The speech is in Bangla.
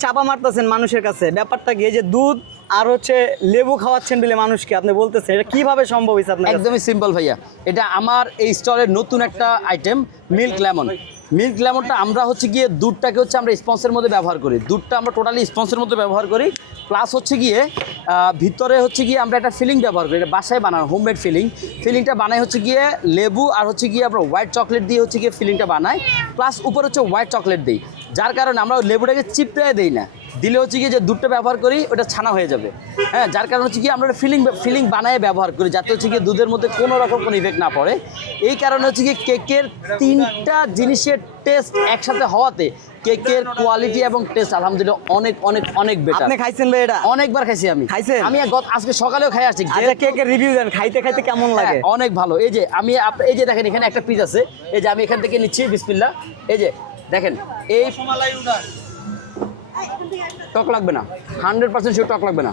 চাপা মারতেছেন মানুষের কাছে, ব্যাপারটা কি? এই যে দুধ আর হচ্ছে লেবু খাওয়াচ্ছেন বলে মানুষকে আপনি বলতেছেন, এটা কিভাবে সম্ভব হয়েছে আপনার কাছে? একদমই সিম্পল ভাইয়া, এটা আমার এই স্টলের নতুন একটা আইটেম মিল্ক লেমন। মিল্ক লেমনটা আমরা হচ্ছে গিয়ে দুধটাকে হচ্ছে আমরা স্পন্সের মধ্যে ব্যবহার করি, দুধটা আমরা টোটালি স্পন্সের মধ্যে ব্যবহার করি, প্লাস হচ্ছে গিয়ে ভিতরে হচ্ছে গিয়ে আমরা একটা ফিলিং ব্যবহার করি, এটা বাসায় বানানো হোমমেড ফিলিংটা বানাই হচ্ছে গিয়ে লেবু আর হচ্ছে গিয়ে আমরা হোয়াইট চকলেট দিয়ে হচ্ছে গিয়ে ফিলিংটা বানাই, প্লাস উপর হচ্ছে হোয়াইট চকলেট দিই, যার কারণে আমরা লেবুটাকে চিপড়ে দিই না, দিলে হচ্ছে গিয়ে যে দুধটা ব্যবহার করি ওটা ছানা হয়ে যাবে। হ্যাঁ, যার কারণে হচ্ছে গিয়ে আমরা ফিলিং বানায় ব্যবহার করি, যাতে হচ্ছে গিয়ে দুধের মধ্যে কোনো রকম কোনো ইফেক্ট না পড়ে। এই কারণে হচ্ছে গিয়ে কেকের 3টা জিনিসের টেস্ট একসাথে হওয়াতে কেকের কোয়ালিটি এবং টেস্ট আলহামদুলিল্লাহ অনেক অনেক অনেক বেটার। আপনি খাইছেন ভাই এটা? অনেকবার খাইছি আমি। খাইছেন? আমি আজকে সকালেও খাই আসছি। আচ্ছা, কেকের রিভিউ দেন, খাইতে খাইতে কেমন লাগে? অনেক ভালো। এই যে আমি এই যে দেখেন এখানে একটা পিস আছে, এই যে আমি এখান থেকে নিচ্ছি, বিসমিল্লাহ। এই যে দেখেন, এই টক লাগবে না, 100% শিওর টক লাগবে না।